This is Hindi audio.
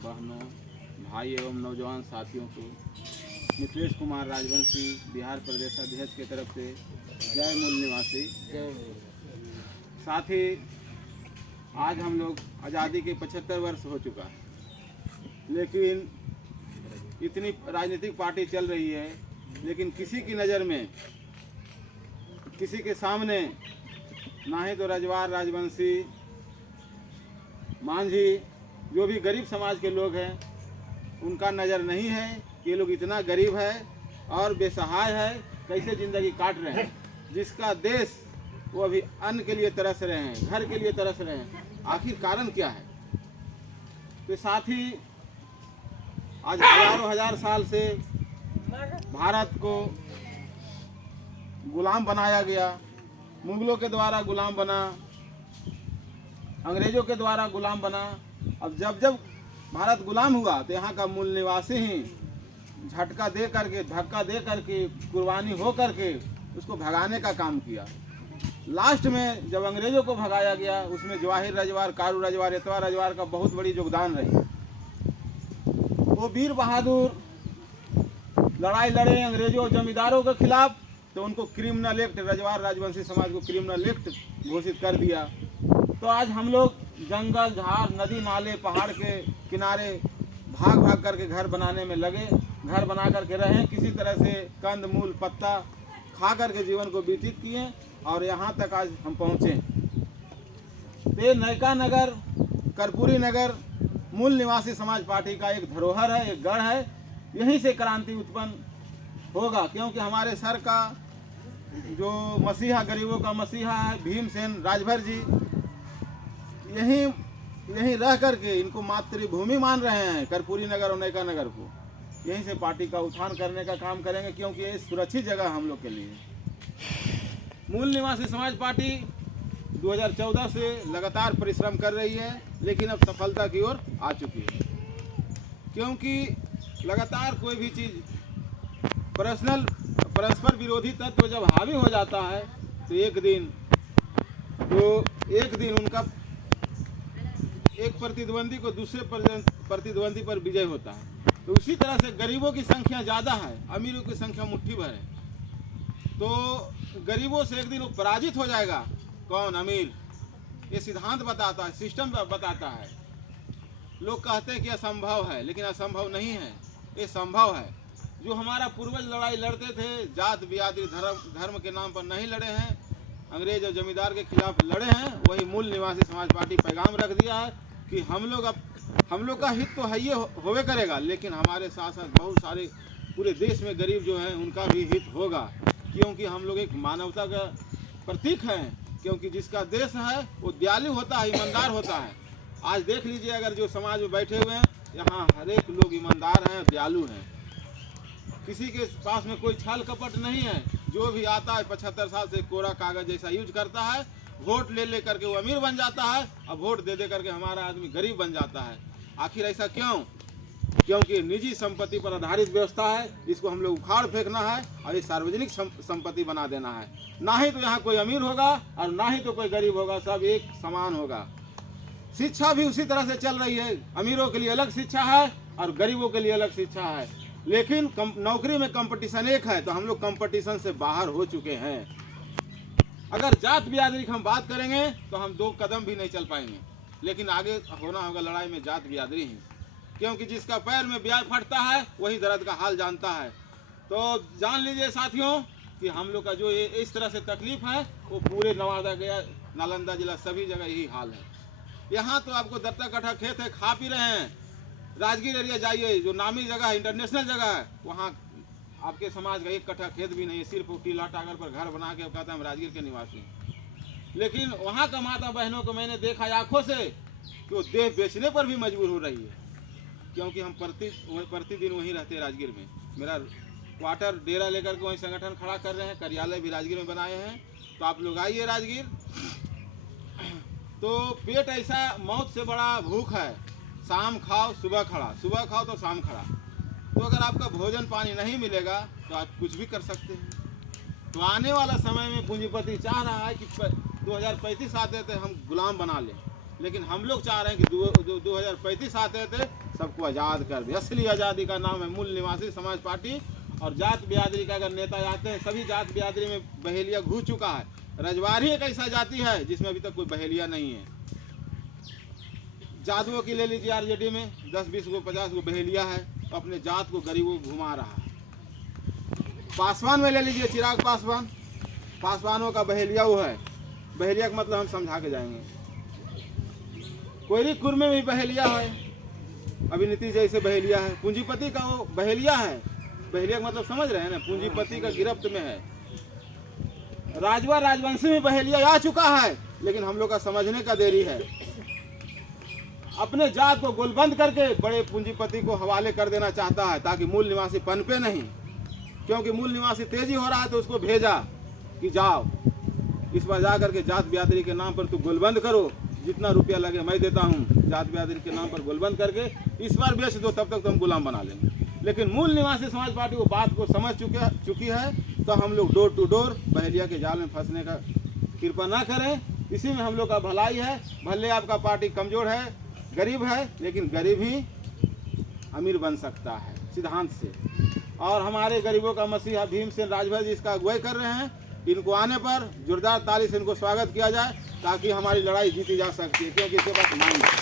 बहनों, भाई एवं नौजवान साथियों को मिथिलेश कुमार राजवंशी बिहार प्रदेश अध्यक्ष की तरफ से जय मूल निवासी। साथ ही आज हम लोग आज़ादी के 75 वर्ष हो चुका है, लेकिन इतनी राजनीतिक पार्टी चल रही है, लेकिन किसी की नज़र में, किसी के सामने ना ही तो रजवार, राजवंशी, मांझी, जो भी गरीब समाज के लोग हैं उनका नज़र नहीं है कि ये लोग इतना गरीब है और बेसहाय है, कैसे ज़िंदगी काट रहे हैं। जिसका देश वो अभी अन्न के लिए तरस रहे हैं, घर के लिए तरस रहे हैं, आखिर कारण क्या है। तो साथ ही आज हजारों हजार साल से भारत को गुलाम बनाया गया, मुगलों के द्वारा गुलाम बना, अंग्रेज़ों के द्वारा गुलाम बना। अब जब भारत गुलाम हुआ तो यहाँ का मूल निवासी ही झटका दे करके, धक्का दे करके, कुर्बानी हो करके उसको भगाने का काम किया। लास्ट में जब अंग्रेज़ों को भगाया गया, उसमें जवाहिर रजवार, कारू रजवार, एतवार रजवार का बहुत बड़ी योगदान रही। वो वीर बहादुर लड़ाई लड़े अंग्रेज़ों और जमींदारों के खिलाफ, तो उनको क्रिमिनल एक्ट, रजवार राजवंशी समाज को क्रिमिनल एक्ट घोषित कर दिया। तो आज हम लोग जंगल झाड़, नदी नाले, पहाड़ के किनारे भाग भाग करके घर बनाने में लगे, घर बना करके रहें, किसी तरह से कंद मूल पत्ता खा करके जीवन को व्यतीत किए और यहाँ तक आज हम पहुँचे। ये नयका नगर, कर्पूरी नगर मूल निवासी समाज पार्टी का एक धरोहर है, एक गढ़ है। यहीं से क्रांति उत्पन्न होगा, क्योंकि हमारे सर का जो मसीहा, गरीबों का मसीहा है भीमसेन राजभर जी, यहीं रह करके इनको मातृभूमि मान रहे हैं, कर्पूरी नगर और नयका नगर को। यहीं से पार्टी का उत्थान करने का काम करेंगे, क्योंकि ये सुरक्षित जगह हम लोग के लिए। मूल निवासी समाज पार्टी 2014 से लगातार परिश्रम कर रही है, लेकिन अब सफलता की ओर आ चुकी है। क्योंकि लगातार कोई भी चीज़ परस्पर विरोधी तत्व जब हावी हो जाता है तो एक दिन उनका एक प्रतिद्वंदी को दूसरे प्रतिद्वंदी पर विजय होता है। तो उसी तरह से गरीबों की संख्या ज़्यादा है, अमीरों की संख्या मुट्ठी भर है। तो गरीबों से एक दिन वो पराजित हो जाएगा। कौन? अमीर। ये सिद्धांत बताता है, सिस्टम बताता है। लोग कहते हैं कि असंभव है, लेकिन असंभव नहीं है, ये संभव है। जो हमारा पूर्वज लड़ाई लड़ते थे, जात बिरादरी धर्म के नाम पर नहीं लड़े हैं, अंग्रेज और जमींदार के खिलाफ लड़े हैं, वही मूल निवासी समाज पार्टी पैगाम रख दिया है कि हम लोग का हित तो है ये होवे करेगा, लेकिन हमारे साथ साथ बहुत सारे पूरे देश में गरीब जो हैं उनका भी हित होगा, क्योंकि हम लोग एक मानवता का प्रतीक हैं। क्योंकि जिसका देश है वो दयालु होता है, ईमानदार होता है। आज देख लीजिए, अगर जो समाज में बैठे हुए हैं यहाँ हर एक लोग ईमानदार हैं, दयालु हैं, किसी के पास में कोई छल कपट नहीं है। जो भी आता है 75 साल से कोरा कागज जैसा यूज करता है, वोट ले करके वो अमीर बन जाता है, और वोट दे करके हमारा आदमी गरीब बन जाता है। आखिर ऐसा क्यों? क्योंकि निजी संपत्ति पर आधारित व्यवस्था है, इसको हम लोग उखाड़ फेंकना है और ये सार्वजनिक संपत्ति बना देना है। ना ही तो यहाँ कोई अमीर होगा और ना ही तो कोई गरीब होगा, सब एक समान होगा। शिक्षा भी उसी तरह से चल रही है, अमीरों के लिए अलग शिक्षा है और गरीबों के लिए अलग शिक्षा है। लेकिन नौकरी में कंपटीशन एक है, तो हम लोग कंपटीशन से बाहर हो चुके हैं। अगर जात बिरादरी की हम बात करेंगे तो हम 2 कदम भी नहीं चल पाएंगे, लेकिन आगे होना होगा लड़ाई में जात बिरादरी ही, क्योंकि जिसका पैर में ब्याज फटता है वही दर्द का हाल जानता है। तो जान लीजिए साथियों कि हम लोग का जो ये इस तरह से तकलीफ है वो पूरे नवादा गया, नालंदा जिला, सभी जगह यही हाल है। यहाँ तो आपको दत्ता कट्ठा खेत है, खा पी रहे हैं। राजगीर एरिया जाइए, जो नामी जगह है, इंटरनेशनल जगह है, वहाँ आपके समाज का 1 कट्ठा खेत भी नहीं है, सिर्फ टीला टागर पर घर बना के कहता है हम राजगीर के निवासी। लेकिन वहाँ का माता बहनों को मैंने देखा आँखों से कि वो देह बेचने पर भी मजबूर हो रही है, क्योंकि हम प्रतिदिन वहीं रहते हैं राजगीर में। मेरा क्वार्टर डेरा लेकर के वहीं संगठन खड़ा कर रहे हैं, कार्यालय भी राजगीर में बनाए हैं। तो आप लोग आइए राजगीर। तो पेट ऐसा मौत से बड़ा भूख है, शाम खाओ सुबह खड़ा, सुबह खाओ तो शाम खड़ा। तो अगर आपका भोजन पानी नहीं मिलेगा तो आप कुछ भी कर सकते हैं। तो आने वाला समय में पूंजीपति चाह रहा है कि 2035 आते थे हम गुलाम बना लें, लेकिन हम लोग चाह रहे हैं कि 2035 आते थे सबको आज़ाद कर दे। असली आज़ादी का नाम है मूल निवासी समाज पार्टी। और जात बिरादरी का अगर नेता आते हैं, सभी जात बिरादरी में बहेलिया घुस चुका है। रजवाड़ी एक ऐसा जाति है जिसमें अभी तक कोई बहेलिया नहीं है। जादुओं की ले लीजिए, आरजेडी में 10-20 को 50 को बहेलिया है, तो अपने जात को गरीबों को घुमा रहा है। पासवान में ले लीजिए, चिराग पासवान, पासवानों का बहेलिया वो है। बहेलिया का मतलब हम समझा के जाएंगे। कोयरी कुर में भी बहेलिया है, अभी नीतीश जैसे बहेलिया है। पूंजीपति का वो बहेलिया है। बहेलिया का मतलब समझ रहे हैं ना, पूंजीपति का गिरफ्त में है। राजवा राजवंशी में बहेलिया आ चुका है, लेकिन हम लोग का समझने का देरी है। अपने जात को गोलबंद करके बड़े पूंजीपति को हवाले कर देना चाहता है, ताकि मूल निवासी पनपे नहीं। क्योंकि मूल निवासी तेजी हो रहा है, तो उसको भेजा कि जाओ इस बार जा करके जात बिरादरी के नाम पर तू गोलबंद करो, जितना रुपया लगे मैं देता हूँ। जात बिरादरी के नाम पर गोलबंद करके इस बार बेच दो, तब तक तो हम गुलाम बना लेंगे। लेकिन मूल निवासी समाज पार्टी वो बात को समझ चुकी है, तो हम लोग डोर टू डोर बहेलिया के जाल में फंसने का कृपा ना करें। इसी में हम लोग का भलाई है। भले आपका पार्टी कमज़ोर है, गरीब है, लेकिन गरीब ही अमीर बन सकता है सिद्धांत से। और हमारे गरीबों का मसीहा भीमसेन राजभर जी इसका अगुवाई कर रहे हैं। इनको आने पर जोरदार ताली से इनको स्वागत किया जाए, ताकि हमारी लड़ाई जीती जा सकती है, क्योंकि इसके पास मांग है।